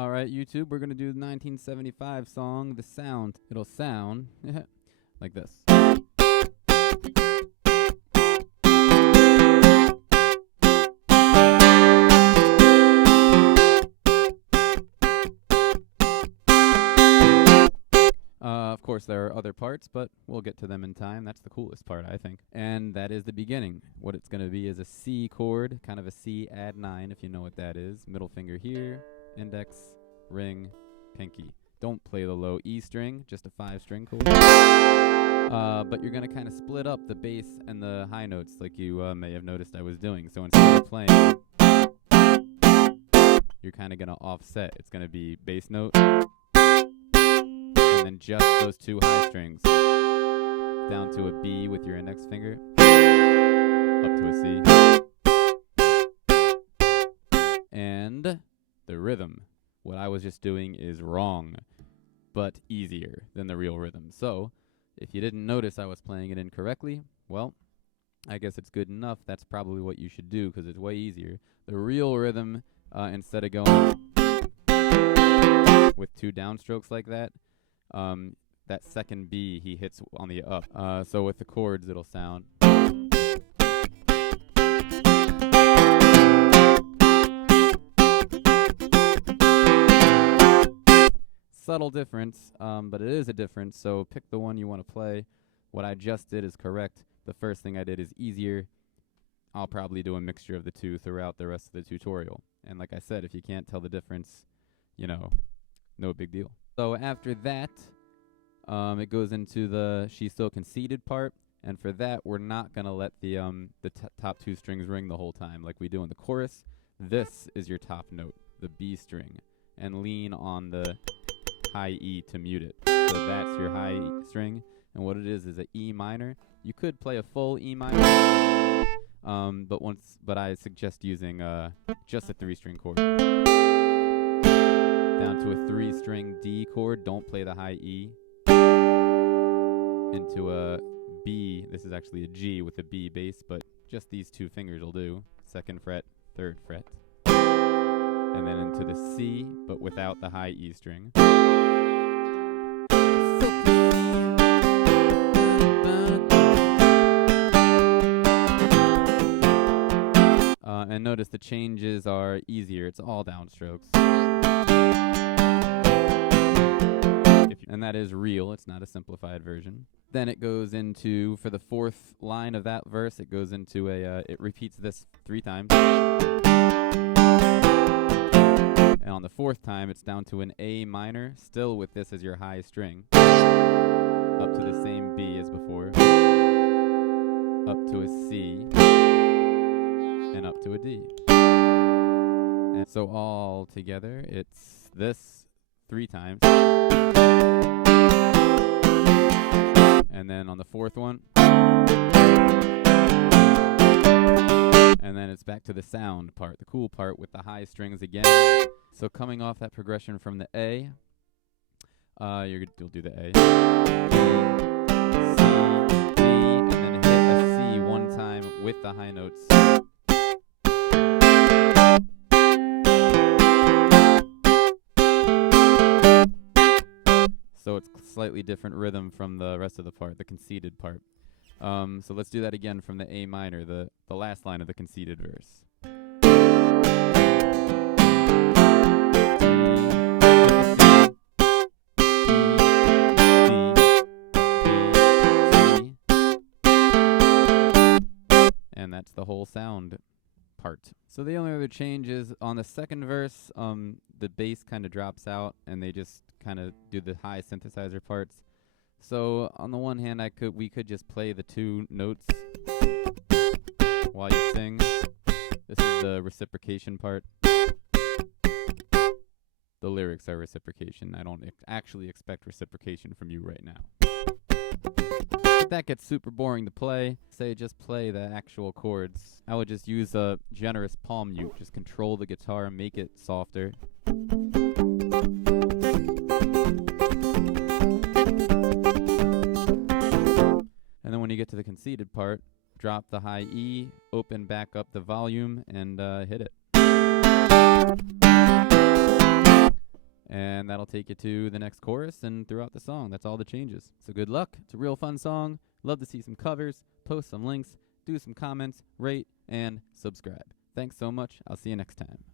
All right, YouTube, we're going to do the 1975 song, The Sound. It'll sound like this. Of course, there are other parts, but we'll get to them in time. That's the coolest part, I think. And that is the beginning. What it's going to be is a C chord, kind of a C add 9, if you know what that is. Middle finger here, index, ring, pinky. Don't play the low E string, just a 5-string chord. But you're going to kind of split up the bass and the high notes like you may have noticed I was doing. So instead of playing, you're kind of going to offset. It's going to be bass note, and then just those 2 high strings down to a B with your index finger, up to a C. And the rhythm. What I was just doing is wrong, but easier than the real rhythm. So, if you didn't notice I was playing it incorrectly, well, I guess it's good enough. That's probably what you should do because it's way easier. The real rhythm, instead of going with 2 downstrokes like that, that second B he hits on the up. So with the chords, it'll sound. Subtle difference, but it is a difference, so pick the one you want to play. What I just did is correct. The first thing I did is easier. I'll probably do a mixture of the 2 throughout the rest of the tutorial. And like I said, if you can't tell the difference, you know, no big deal. So after that, it goes into the She's Still Conceited part. And for that, we're not going to let the top 2 strings ring the whole time like we do in the chorus. This is your top note, the B string. And lean on the high E to mute it. So that's your high string. And what it is a E minor. You could play a full E minor, but I suggest using just a 3-string chord. Down to a 3-string D chord. Don't play the high E. Into a B. This is actually a G with a B bass, but just these 2 fingers will do. 2nd fret, 3rd fret. And then into the C, but without the high E string. And notice the changes are easier. It's all downstrokes. And that is real. It's not a simplified version. Then it goes into, for the 4th line of that verse, it goes into it repeats this 3 times. And on the 4th time, it's down to an A minor, still with this as your high string. Up to the same B as before. Up to a C. And up to a D. And so all together, it's this 3 times. And then on the 4th one. And then it's back to the sound part, the cool part with the high strings again. So coming off that progression from the A, you'll do the A. B, C, D, and then hit a C 1 time with the high notes. So it's slightly different rhythm from the rest of the part, the conceded part. So let's do that again from the A minor, the last line of the conceded verse. And that's the whole sound part. So the only other change is on the 2nd verse, the bass kind of drops out and they just kind of do the high synthesizer parts. So on the one hand, we could just play the 2 notes while you sing. This is the reciprocation part. The lyrics are reciprocation. I don't actually expect reciprocation from you right now. If that gets super boring to play, say just play the actual chords. I would just use a generous palm mute. Just control the guitar and make it softer. And then when you get to the conceded part, drop the high E, open back up the volume, and hit it. and that'll take you to the next chorus and throughout the song. That's all that changes. So good luck. It's a real fun song. Love to see some covers, post some links, do some comments, rate, and subscribe. Thanks so much. I'll see you next time.